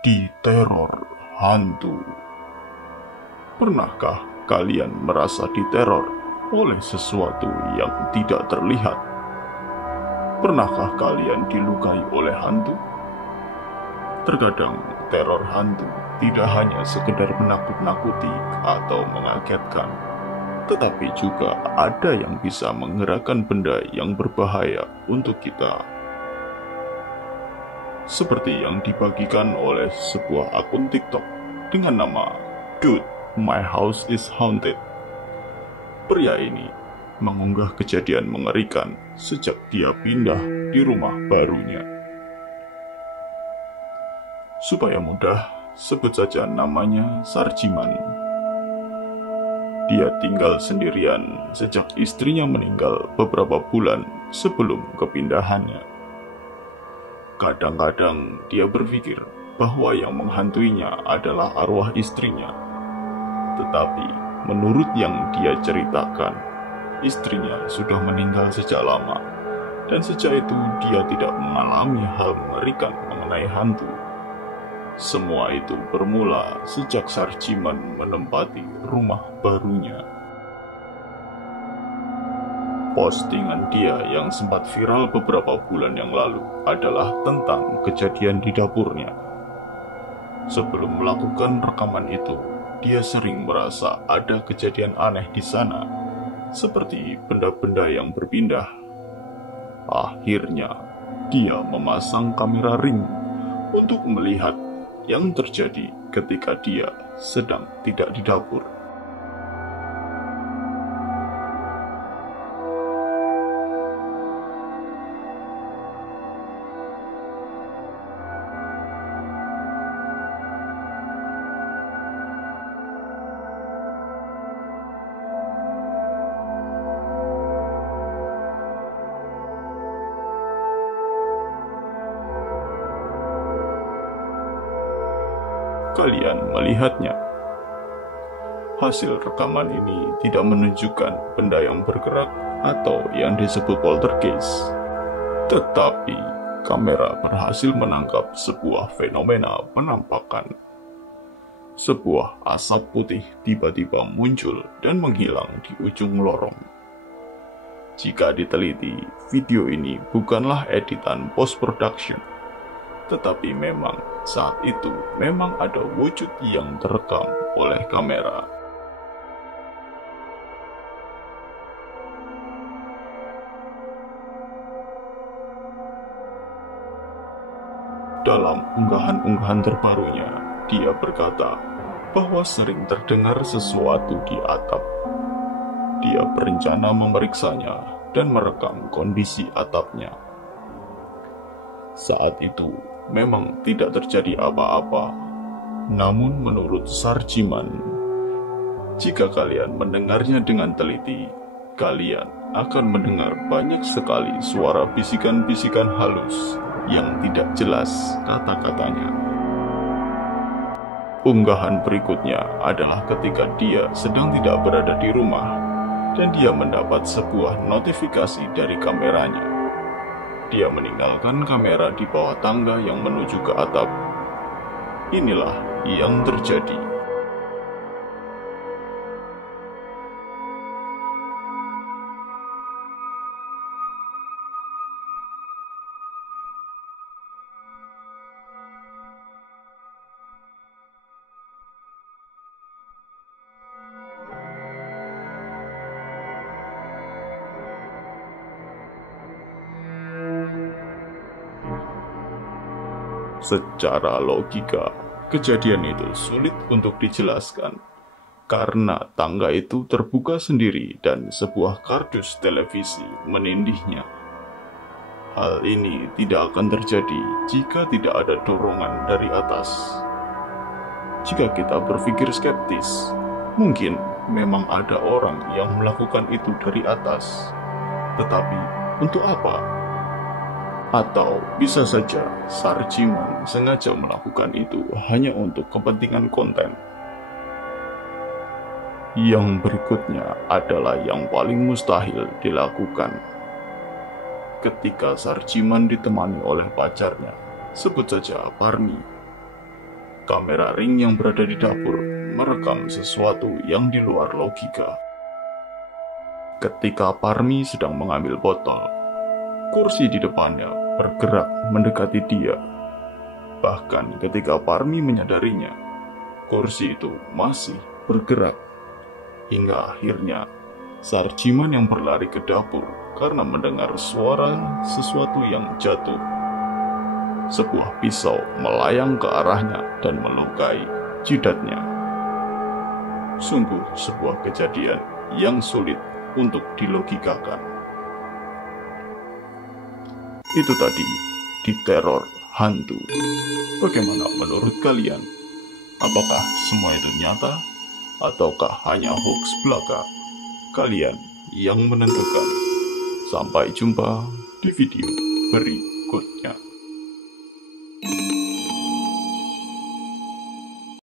Diteror hantu. Pernahkah kalian merasa diteror oleh sesuatu yang tidak terlihat? Pernahkah kalian dilukai oleh hantu? Terkadang teror hantu tidak hanya sekedar menakut-nakuti atau mengagetkan, tetapi juga ada yang bisa menggerakkan benda yang berbahaya untuk kita. Seperti yang dibagikan oleh sebuah akun TikTok dengan nama Dude, My House is Haunted. Pria ini mengunggah kejadian mengerikan sejak dia pindah di rumah barunya. Supaya mudah, sebut saja namanya Sarjiman. Dia tinggal sendirian sejak istrinya meninggal beberapa bulan sebelum kepindahannya. Kadang-kadang dia berpikir bahwa yang menghantuinya adalah arwah istrinya. Tetapi menurut yang dia ceritakan, istrinya sudah meninggal sejak lama. Dan sejak itu dia tidak mengalami hal mengerikan mengenai hantu. Semua itu bermula sejak Sarjiman menempati rumah barunya. Postingan dia yang sempat viral beberapa bulan yang lalu adalah tentang kejadian di dapurnya. Sebelum melakukan rekaman itu, dia sering merasa ada kejadian aneh di sana, seperti benda-benda yang berpindah. Akhirnya, dia memasang kamera ring untuk melihat yang terjadi ketika dia sedang tidak di dapur. Kalian melihatnya. Hasil rekaman ini tidak menunjukkan benda yang bergerak atau yang disebut poltergeist. Tetapi kamera berhasil menangkap sebuah fenomena penampakan. Sebuah asap putih tiba-tiba muncul dan menghilang di ujung lorong. Jika diteliti, video ini bukanlah editan post-production, tetapi memang saat itu memang ada wujud yang terekam oleh kamera. Dalam unggahan-unggahan terbarunya, dia berkata bahwa sering terdengar sesuatu di atap. Dia berencana memeriksanya dan merekam kondisi atapnya. Saat itu memang tidak terjadi apa-apa. Namun menurut Sarjiman, jika kalian mendengarnya dengan teliti, kalian akan mendengar banyak sekali suara bisikan-bisikan halus yang tidak jelas kata-katanya. Unggahan berikutnya adalah ketika dia sedang tidak berada di rumah dan dia mendapat sebuah notifikasi dari kameranya. Dia meninggalkan kamera di bawah tangga yang menuju ke atap. Inilah yang terjadi. Secara logika, kejadian itu sulit untuk dijelaskan karena tangga itu terbuka sendiri dan sebuah kardus televisi menindihnya. Hal ini tidak akan terjadi jika tidak ada dorongan dari atas. Jika kita berpikir skeptis, mungkin memang ada orang yang melakukan itu dari atas. Tetapi untuk apa? Atau bisa saja Sarjiman sengaja melakukan itu hanya untuk kepentingan konten. Yang berikutnya adalah yang paling mustahil dilakukan. Ketika Sarjiman ditemani oleh pacarnya, sebut saja Parmi. Kamera ring yang berada di dapur merekam sesuatu yang di luar logika. Ketika Parmi sedang mengambil botol, kursi di depannya bergerak mendekati dia. Bahkan ketika Parmi menyadarinya, kursi itu masih bergerak. Hingga akhirnya, Sarjiman yang berlari ke dapur karena mendengar suara sesuatu yang jatuh. Sebuah pisau melayang ke arahnya dan melukai jidatnya. Sungguh sebuah kejadian yang sulit untuk dilogikakan. Itu tadi diteror hantu. Bagaimana menurut kalian? Apakah semua itu nyata ataukah hanya hoax belaka? Kalian yang menentukan. Sampai jumpa di video berikutnya.